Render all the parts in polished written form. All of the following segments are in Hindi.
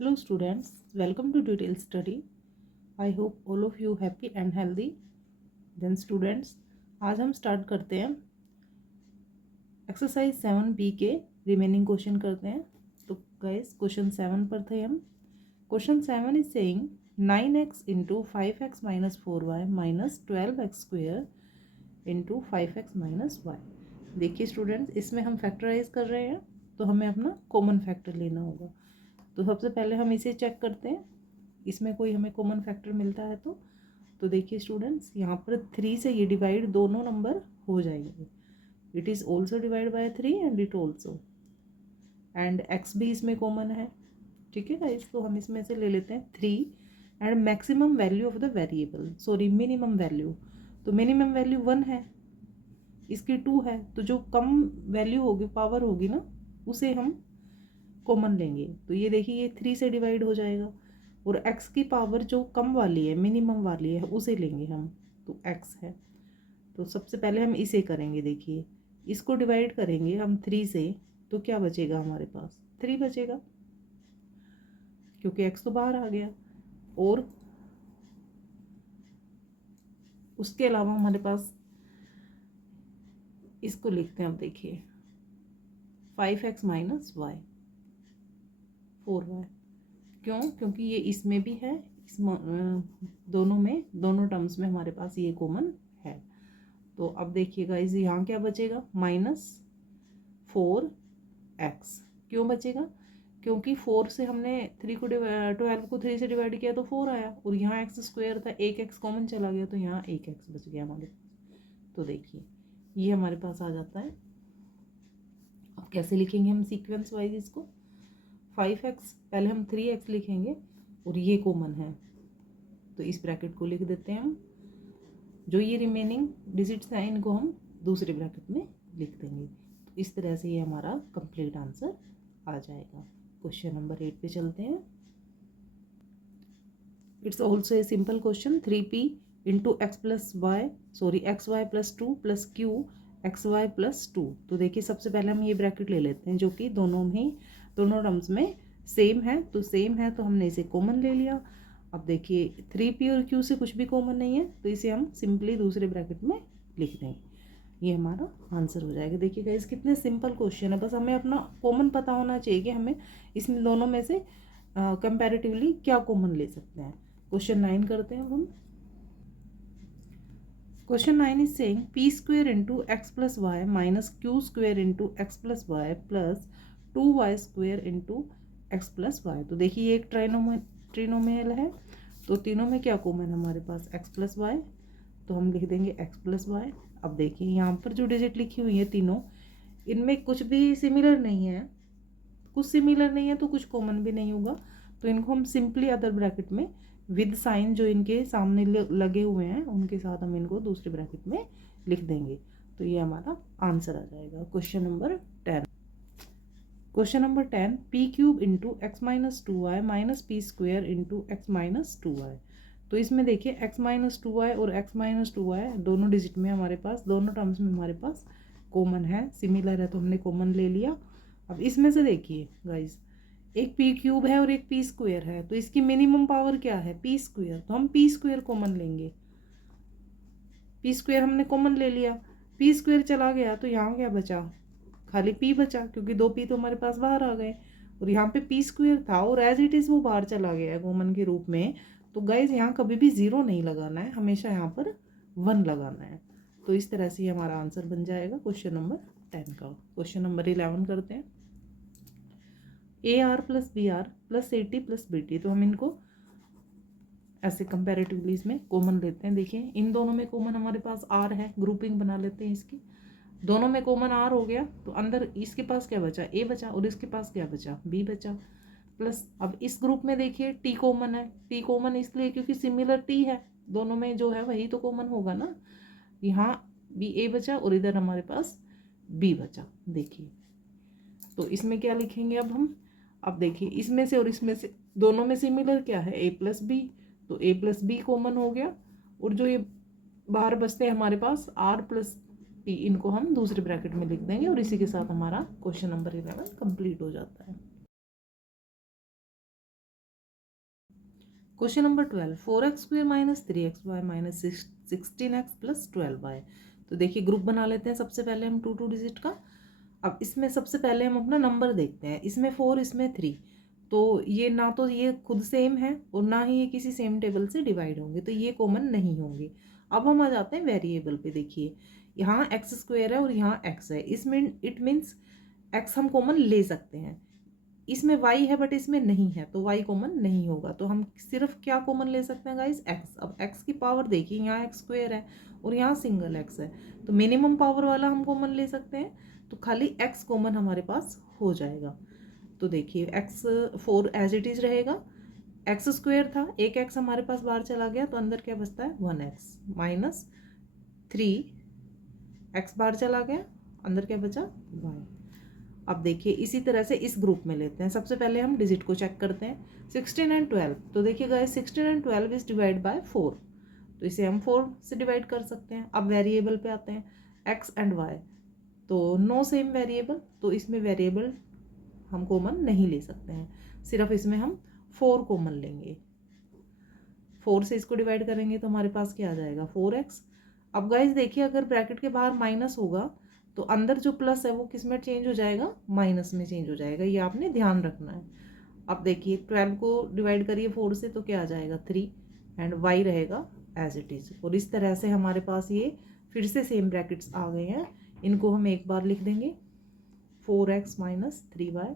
Hello students, welcome to detailed study. I hope all of you happy and healthy. Then students, आज हम स्टार्ट करते हैं एक्सरसाइज 7B के रिमेनिंग क्वेश्चन करते हैं. तो गाइस क्वेश्चन 7 पर थे हम. Question 7 is saying 9x into 5x minus 4y minus 12x square into 5x minus Y. देखिए स्टूडेंट्स, इसमें हम फैक्टराइज कर रहे हैं तो हमें अपना कॉमन फैक्टर लेना होगा. तो सबसे पहले हम इसे चेक करते हैं, इसमें कोई हमें कॉमन फैक्टर मिलता है तो देखिए स्टूडेंट्स, यहाँ पर 3 से ये डिवाइड दोनों नंबर हो जाएंगे. It is also divide by 3 and it also, and x भी इसमें कॉमन है. ठीक है गाइस, तो हम इसमें से ले लेते हैं 3 and maximum value of the variable, sorry minimum value. तो मिनिमम वैल्यू 1 है, इसकी 2 है, तो जो कम वैल्यू होगी, पावर होगी ना, उसे हम कॉमन लेंगे. तो ये देखिए ये 3 से डिवाइड हो जाएगा, और x की पावर जो कम वाली है, मिनिमम वाली है, उसे लेंगे हम. तो x है, तो सबसे पहले हम इसे करेंगे. देखिए इसको डिवाइड करेंगे हम 3 से, तो क्या बचेगा हमारे पास? 3 बचेगा, क्योंकि x तो बाहर आ गया. और उसके अलावा हमारे पास, इसको लिखते हैं. अब देखिए 5x माइनस वाई 4y. क्यों? क्योंकि ये इसमें भी है, इस दोनों टर्म्स में हमारे पास ये कॉमन है. तो अब देखिएगा इस यहाँ क्या बचेगा? -4x. क्यों बचेगा? क्योंकि 4 से हमने 12 को 3 से डिवाइड किया तो 4 आया, और यहाँ x स्क्वायर था, एक x कॉमन चला गया, तो यहाँ एक x बच गया हमारे पास. तो देखिए ये हमारे पास आ जाता है. अब कैसे लिखेंगे हम सीक्वेंस वाइज इसको? 5x पहले हम 3x लिखेंगे, और ये कॉमन है, तो इस ब्रैकेट को लिख देते हैं हम. जो ये रिमेनिंग डिजिट्स हैं इनको हम दूसरे ब्रैकेट में लिख देंगे. तो इस तरह से ये हमारा कंप्लीट आंसर आ जाएगा. क्वेश्चन नंबर 8 पे चलते हैं. It's also a simple question. 3p into X plus Y, sorry X Y plus 2 plus Q X Y plus 2. तो देखिए सबसे पहले हम ये ब्रैकेट ले लेते हैं, जो कि दोनों टर्म्स में सेम है. तो सेम है तो हमने इसे कॉमन ले लिया. अब देखिए 3p और q से कुछ भी कॉमन नहीं है, तो इसे हम सिंपली दूसरे ब्रैकेट में लिख देंगे. ये हमारा आंसर हो जाएगा. देखिए गाइस कितने सिंपल क्वेश्चन है, बस हमें अपना कॉमन पता होना चाहिए कि हमें इसमें दोनों में से कंपैरेटिवली क्या कॉमन ले सकते हैं. क्वेश्चन 9 करते हैं अब हम. Question 9 is saying p square into X plus Y minus Q square into X plus Y plus 2y square into X plus Y. तो देखिए ये एक ट्रिनोमियल है, तो तीनों में क्या कॉमन है हमारे पास? x प्लस वाई, तो हम लिख देंगे x प्लस वाई. अब देखिए यहाँ पर जो डिजिट लिखी हुई है तीनों, इनमें कुछ भी सिमिलर नहीं है. कुछ सिमिलर नहीं है तो कुछ कॉमन भी नहीं होगा, तो इनको हम सिंपली अदर ब्रैकेट में विद साइन जो इनके सामने लगे हुए हैं उनके साथ हम इनको दूसरे ब्रैकेट में लिख देंगे. तो ये हमारा आंसर आ जाएगा. Question number 10. Question number 10 p cube into x minus 2y minus P square into x minus 2y. तो इसमें देखिए x माइनस 2y और x माइनस 2y दोनों डिजिट में हमारे पास, दोनों टर्म्स में हमारे पास कॉमन है, सिमिलर है, तो हमने कॉमन ले लिया. अब इसमें से देखिए गाइज, एक p क्यूब है और एक p स्क्वेयर है, तो इसकी मिनिमम पावर क्या है? p square. तो हम p स्क्वेयर कॉमन लेंगे. p स्क्वेयर हमने कॉमन ले लिया, p स्क्वेयर चला गया, तो यहाँ क्या बचा? खाली p बचा, क्योंकि 2 p तो हमारे पास बाहर आ गए, और यहाँ पे p स्क्वेयर था और एज इट इज़ वो बाहर चला गया है कॉमन के रूप में. तो गाइज यहाँ कभी भी 0 नहीं लगाना है, हमेशा यहाँ पर 1 लगाना है. तो इस तरह से हमारा आंसर बन जाएगा क्वेश्चन नंबर 10 का. क्वेश्चन नंबर 11 करते हैं. AR plus BR plus AT plus BT. तो हम इनको ऐसे कंपैरेटिवली इसमें कॉमन लेते हैं. देखिए इन दोनों में कॉमन हमारे पास R है, ग्रुपिंग बना लेते हैं इसकी. दोनों में कॉमन R हो गया, तो अंदर इसके पास क्या बचा? A बचा, और इसके पास क्या बचा? B बचा. प्लस अब इस ग्रुप में देखिए T कॉमन है. T कॉमन इसलिए क्योंकि सिमिलर T है, दोनों में जो है वही तो कॉमन होगा ना. यहाँ भी A बचा और इधर हमारे पास B बचा. देखिए तो इसमें क्या लिखेंगे अब हम? अब देखिए इसमें से और इसमें से दोनों में सिमिलर क्या है? A plus B. तो A प्लस बी कॉमन हो गया, और जो ये बाहर बचते हैं हमारे पास R प्लस पी, इनको हम दूसरे ब्रैकेट में लिख देंगे, और इसी के साथ हमारा क्वेश्चन नंबर 11 कंप्लीट हो जाता है. Question number 12, 4x² minus 3xy minus 16x plus 12y। तो देखिए ग्रुप बना लेते हैं सबसे पहले हम 2 डिजिट का। अब इसमें सबसे पहले हम अपना नंबर देखते हैं, इसमें 4 इसमें 3, तो ये ना तो ये खुद सेम है और ना ही ये किसी सेम टेबल से डिवाइड होंगे, तो ये कॉमन नहीं होंगे। अब हम आ जाते हैं वेरिएबल पे। देखिए यहाँ x² है और यहाँ x है, इसमें इट मीन्स x हम कॉमन ले सकते हैं। इसमें y है बट इसमें नहीं है, तो y कॉमन नहीं होगा, तो हम सिर्फ क्या कॉमन ले सकते हैं गाइस, x। अब x की पावर देखिए, यहाँ x² है और यहाँ सिंगल x है, तो मिनिमम पावर वाला हम कॉमन ले सकते हैं, तो खाली x कॉमन हमारे पास हो जाएगा। तो देखिए x 4 एज इट इज रहेगा, x² था, एक x हमारे पास बाहर चला गया, तो अंदर क्या बचता है 1x माइनस 3x बाहर चला गया, अंदर क्या बचा y। अब देखिए इसी तरह से इस ग्रुप में लेते हैं, सबसे पहले हम डिजिट को चेक करते हैं, 16 एंड 12। तो देखिए guys 16 and 12 is divide by 4, तो इसे हम 4 से डिवाइड कर सकते हैं। अब वेरिएबल पे आते हैं, x एंड y, तो नो सेम वेरिएबल, तो इसमें वेरिएबल हम कॉमन नहीं ले सकते हैं, सिर्फ इसमें हम 4 कॉमन लेंगे। 4 से इसको डिवाइड करेंगे तो हमारे पास क्या आ जाएगा 4x। अब गाइस देखिए अगर ब्रैकेट के बाहर माइनस होगा तो अंदर जो प्लस है वो किस में चेंज हो जाएगा, माइनस में चेंज हो जाएगा, ये आपने ध्यान रखना है। अब देखिए 12 को डिवाइड करिए 4 से तो क्या आ जाएगा 3 एंड y रहेगा एज इट इज। और इस तरह से हमारे पास ये फिर से सेम ब्रैकेट्स आ गए हैं, इनको हम एक बार लिख देंगे 4x माइनस 3y,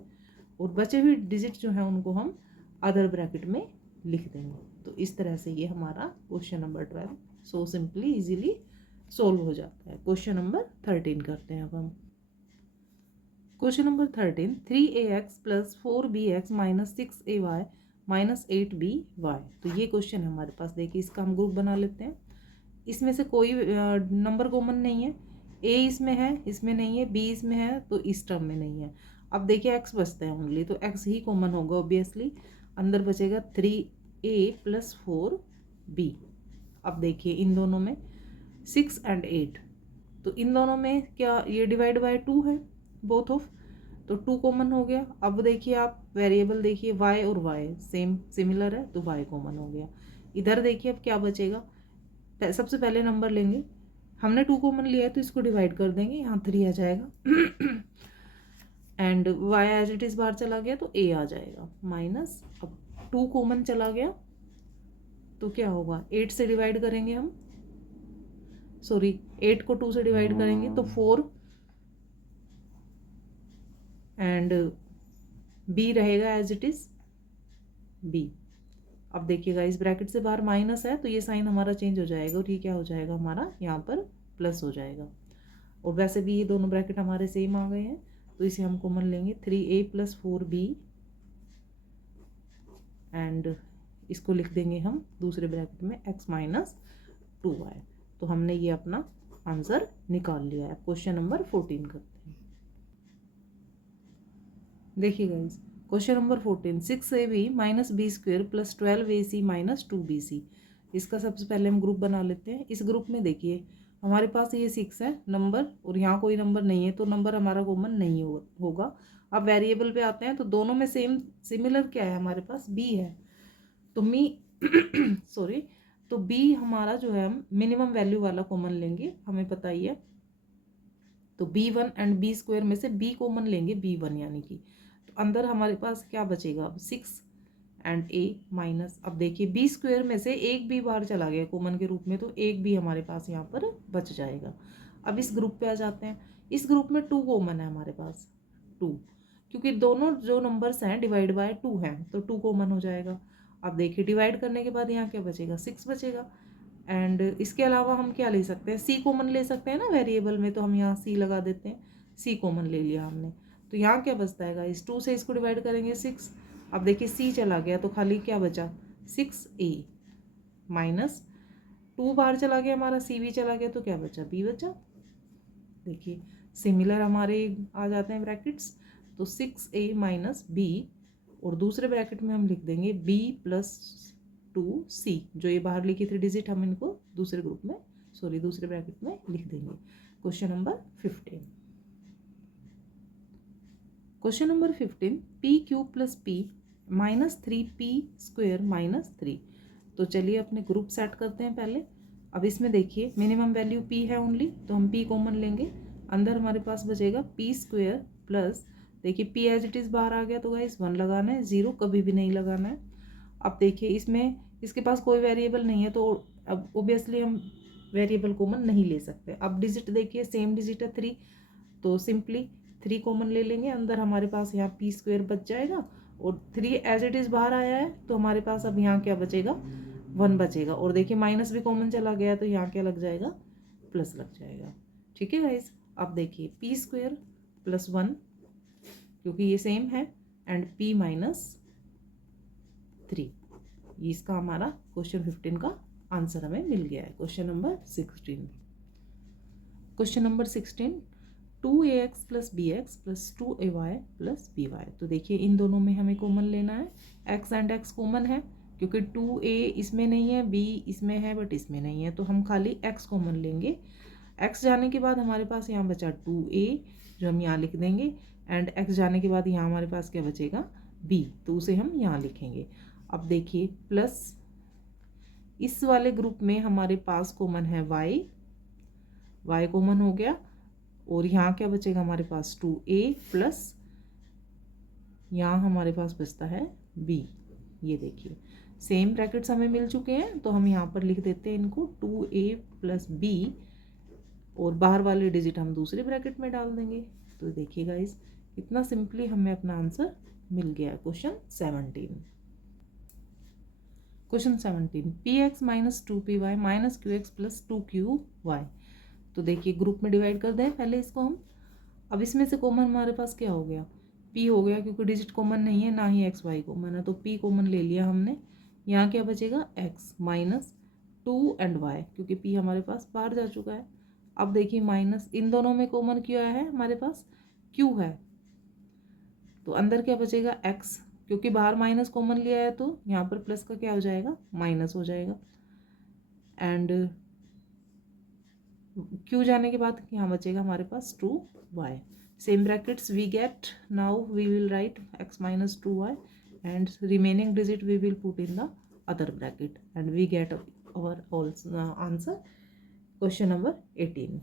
और बचे हुए डिजिट जो हैं उनको हम अदर ब्रैकेट में लिख देंगे। तो इस तरह से ये हमारा question number 12 so simply easily solve हो जाता है। क्वेश्चन नंबर 13 करते हैं अब हम। Question number 13, 3ax plus 4bx minus 6ay minus 8by। तो ये क्वेश्चन है हमारे पास। देखिए इसका हम ग्रुप बना लेते हैं, इसमें से कोई नंबर कॉमन नहीं है, a इसमें है, इसमें नहीं है, b इसमें है, तो इस टर्म में नहीं है। अब देखिए x बचता है ओनली, तो x ही कॉमन होगा ऑब्वियसली, अंदर बचेगा 3a प्लस 4b। अब देखिए इन दोनों में 6 एंड 8, तो इन दोनों में क्या ये डिवाइड बाय 2 है बोथ ऑफ, तो 2 कॉमन हो गया। अब देखिए आप वेरिएबल देखिए y और y सेम सिमिलर है, तो y कॉमन हो गया। इधर देखिए अब क्या बचेगा, सबसे पहले नंबर लेंगे, हमने 2 कॉमन लिया है तो इसको डिवाइड कर देंगे, यहाँ 3 आ जाएगा and y as it is बाहर चला गया तो a आ जाएगा माइनस, अब 2 कॉमन चला गया तो क्या होगा, 8 से डिवाइड करेंगे हम, सॉरी 8 को 2 से डिवाइड करेंगे तो 4 एंड b रहेगा एज इट इज b। अब देखिएगा इस ब्रैकेट से बाहर माइनस है तो ये साइन हमारा चेंज हो जाएगा और ये क्या हो जाएगा हमारा यहाँ पर प्लस हो जाएगा। और वैसे भी ये दोनों ब्रैकेट हमारे सेम आ गए हैं, तो इसे हम कॉमन लेंगे 3a प्लस 4b एंड इसको लिख देंगे हम दूसरे ब्रैकेट में x माइनस 2y। तो हमने ये अपना आंसर निकाल लिया है। क्वेश्चन नंबर 14 करते हैं। देखिए guys question number 14, 6ab minus B square plus 12ac minus 2bc। इसका सबसे पहले हम ग्रुप बना लेते हैं। इस ग्रुप में देखिए हमारे पास ये 6 है नंबर और यहाँ कोई नंबर नहीं है, तो नंबर हमारा कॉमन नहीं होगा। अब वेरिएबल पे आते हैं, तो दोनों में सेम सिमिलर क्या है हमारे पास b है, तो मी सॉरी तो b हमारा जो है हम मिनिमम वैल्यू वाला कॉमन लेंगे, हमें पता ही है। तो b1 एंड b स्क्वायर में से b कॉमन लेंगे, b1 यानी कि, तो अंदर हमारे पास क्या बचेगा अब 6 एंड a माइनस, अब देखिए b स्क्वायर में से एक b बाहर चला गया कॉमन के रूप में, तो एक b हमारे पास यहाँ पर बच जाएगा। अब इस ग्रुप पे आ जाते हैं, इस ग्रुप में 2 कॉमन है हमारे पास, 2, क्योंकि दोनों जो नंबर्स हैं डिवाइड बाय 2 हैं तो 2 कॉमन हो जाएगा। अब देखिए डिवाइड करने के बाद यहाँ क्या बचेगा 6 बचेगा, एंड इसके अलावा हम क्या ले सकते हैं, सी कॉमन ले सकते हैं ना वेरिएबल में, तो हम यहाँ सी लगा देते हैं, सी कॉमन ले लिया हमने। तो यहाँ क्या बचता है इस 2 से इसको डिवाइड करेंगे 6, अब देखिए सी चला गया तो खाली क्या बचा 6a माइनस 2 बाहर चला गया हमारा, सी भी चला गया तो क्या बचा b बचा। देखिए सिमिलर हमारे आ जाते हैं ब्रैकेट्स, तो 6a माइनस b और दूसरे ब्रैकेट में हम लिख देंगे b प्लस 2c, जो ये बाहर लिखी थी डिजिट हम इनको दूसरे ग्रुप में दूसरे ब्रैकेट में लिख देंगे। Question number 15, question number 15, p cube plus p -3p² - 3। तो चलिए अपने ग्रुप सेट करते हैं पहले। अब इसमें देखिए मिनिमम वैल्यू p है ओनली, तो हम p कॉमन लेंगे। अंदर हमारे पास बचेगा p² प्लस, देखिए p एज इट इज़ बाहर आ गया तो गाइस 1 लगाना है, 0 कभी भी नहीं लगाना है। अब देखिए इसमें इसके पास कोई वेरिएबल नहीं है, तो अब ओबियसली हम वेरिएबल कॉमन नहीं ले सकते। अब डिजिट देखिए सेम डिजिट है 3, तो सिंपली 3 कॉमन ले लेंगे। अंदर हमारे पास यहाँ p² बच जाएगा और 3 एज इट इज़ बाहर आया है, तो हमारे पास अब यहाँ क्या बचेगा, 1 बचेगा। और देखिए माइनस भी कॉमन चला गया, तो यहाँ क्या लग जाएगा, प्लस लग जाएगा। ठीक है गाइस, अब देखिए p² प्लस 1 क्योंकि ये सेम है, एंड p - 3। ये इसका हमारा क्वेश्चन 15 का आंसर हमें मिल गया है। Question number 16। Question number 16, 2ax + bx + 2ay + by। तो देखिए इन दोनों में हमें कॉमन लेना है। x एंड x कॉमन है क्योंकि 2a इसमें नहीं है, b इसमें है बट इसमें नहीं है, तो हम खाली x कॉमन लेंगे। x जाने के बाद हमारे पास यहाँ बचा 2a जो हम यहाँ लिख देंगे, एंड x जाने के बाद यहाँ हमारे पास क्या बचेगा, b, तो उसे हम यहाँ लिखेंगे। अब देखिए प्लस इस वाले ग्रुप में हमारे पास कॉमन है y कॉमन हो गया, और यहाँ क्या बचेगा हमारे पास 2a प्लस यहाँ हमारे पास बचता है b। ये देखिए सेम ब्रैकेट्स हमें मिल चुके हैं, तो हम यहाँ पर लिख देते हैं इनको 2a + b, और बाहर वाले डिजिट हम दूसरे ब्रैकेट में डाल देंगे। तो देखिए गाइस कितना सिंपली हमें अपना आंसर मिल गया। Question 17। Question 17, px - 2py - qx + 2qy। तो देखिए ग्रुप में डिवाइड कर दें पहले इसको हम। अब इसमें से कॉमन हमारे पास क्या हो गया, p हो गया, क्योंकि डिजिट कॉमन नहीं है, ना ही x y कॉमन है, तो p कॉमन ले लिया हमने। यहाँ क्या बचेगा, x - 2 एंड y, क्योंकि p हमारे पास बाहर जा चुका है। अब देखिए माइनस इन दोनों में कॉमन क्या है, हमारे पास q है, तो अंदर क्या बचेगा x, क्योंकि बाहर माइनस कॉमन लिया है, तो यहाँ पर प्लस का क्या हो जाएगा, माइनस हो जाएगा। एंड q जाने के बाद यहाँ बचेगा हमारे पास 2y। Same brackets we get, now we will write x - 2y and remaining digit we will put in the other bracket, and we get our answer. Question number 18।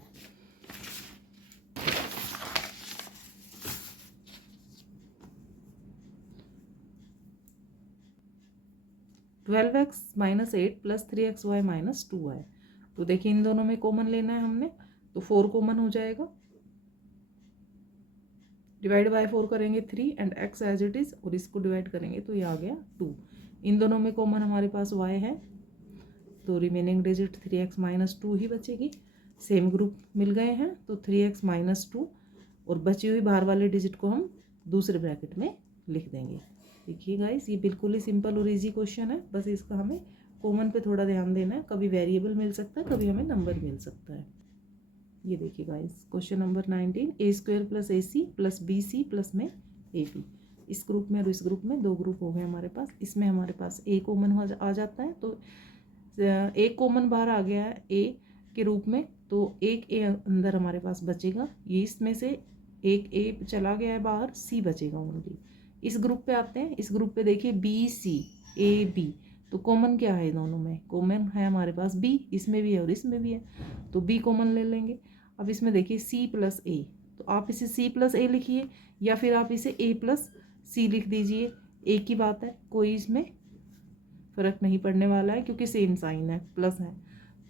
(12x - 8 + 3xy - 2y। तो देखिए इन दोनों में कॉमन लेना है हमने, तो 4 कॉमन हो जाएगा, डिवाइड बाय 4 करेंगे 3 and x as it is, और इसको डिवाइड करेंगे तो ये आ गया 2। इन दोनों में कॉमन हमारे पास y है, तो रिमेनिंग डिजिट 3x - 2 ही बचेगी। सेम ग्रुप मिल गए हैं, तो 3x - 2, और बची हुई बाहर वाले डिजिट को हम दूसरे ब्रैकेट में लिख देंगे। देखिए गाइस ये बिल्कुल ही सिंपल और इजी क्वेश्चन है, बस इसका हमें कॉमन पे थोड़ा ध्यान देना है। कभी वेरिएबल मिल सकता है, कभी हमें नंबर मिल सकता है। ये देखिए guys question number 19, a² + ac + bc + में ab। इस ग्रुप में और इस ग्रुप में 2 ग्रुप हो गए हमारे पास। इसमें हमारे पास a कॉमन आ जाता है, तो एक कॉमन बाहर आ गया है a के रूप में, तो एक a अंदर हमारे पास बचेगा। ये इसमें से एक a चला गया है बाहर, c बचेगा ओनली। इस ग्रुप पे आते हैं, इस ग्रुप पे देखिए bc ab, तो कॉमन क्या है दोनों में, कॉमन है हमारे पास b, इसमें भी है और इसमें भी है, तो b कॉमन ले लेंगे। अब इसमें देखिए c + a, तो आप इसे c + a लिखिए, या फिर आप इसे a + c लिख दीजिए, एक ही बात है, कोई इसमें फ़र्क नहीं पड़ने वाला है, क्योंकि सेम साइन है, प्लस है।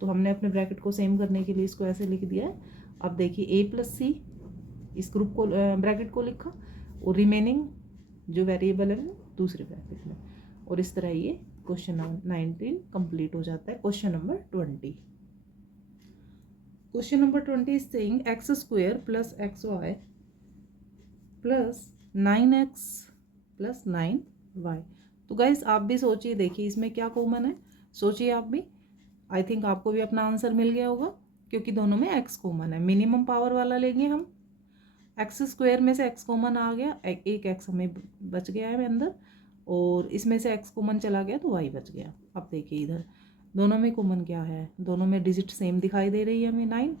तो हमने अपने ब्रैकेट को सेम करने के लिए इसको ऐसे लिख दिया है। अब देखिए a + c, इस ग्रुप को ब्रैकेट को लिखा, और रिमेनिंग जो वेरिएबल है वो दूसरे ब्रैकेट में, और इस तरह ये क्वेश्चन 19 कंप्लीट हो जाता है। Question number 20। Question number 20 is saying x² + xy + 9x + 9y। तो गाइस आप भी सोचिए, देखिए इसमें क्या कॉमन है, सोचिए आप भी। आई थिंक आपको भी अपना आंसर मिल गया होगा, क्योंकि दोनों में x कॉमन है। मिनिमम पावर वाला लेंगे हम, x² में से x कॉमन आ गया, एक x हमें बच गया है अंदर, और इसमें से x कॉमन चला गया तो y बच गया। अब देखिए इधर दोनों में कॉमन क्या है, दोनों में डिजिट सेम दिखाई दे रही है हमें 9,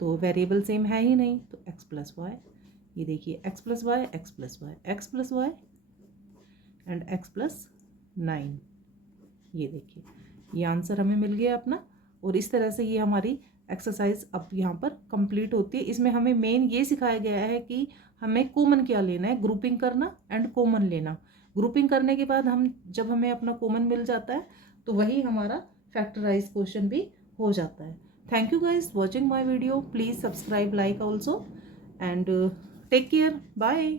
तो वेरिएबल सेम है ही नहीं, तो x + y। ये देखिए x + y, x + y, x + y, and x plus 9। ये देखिए ये आंसर हमें मिल गया अपना। और इस तरह से ये हमारी एक्सरसाइज अब यहाँ पर कंप्लीट होती है। इसमें हमें मेन ये सिखाया गया है कि हमें कॉमन क्या लेना है, ग्रुपिंग करना एंड कॉमन लेना। ग्रुपिंग करने के बाद हम जब हमें अपना कॉमन मिल जाता है तो वही हमारा फैक्टराइज क्वेश्चन भी हो जाता है। Thank you guys watching my video, please subscribe, like also, and take care, bye.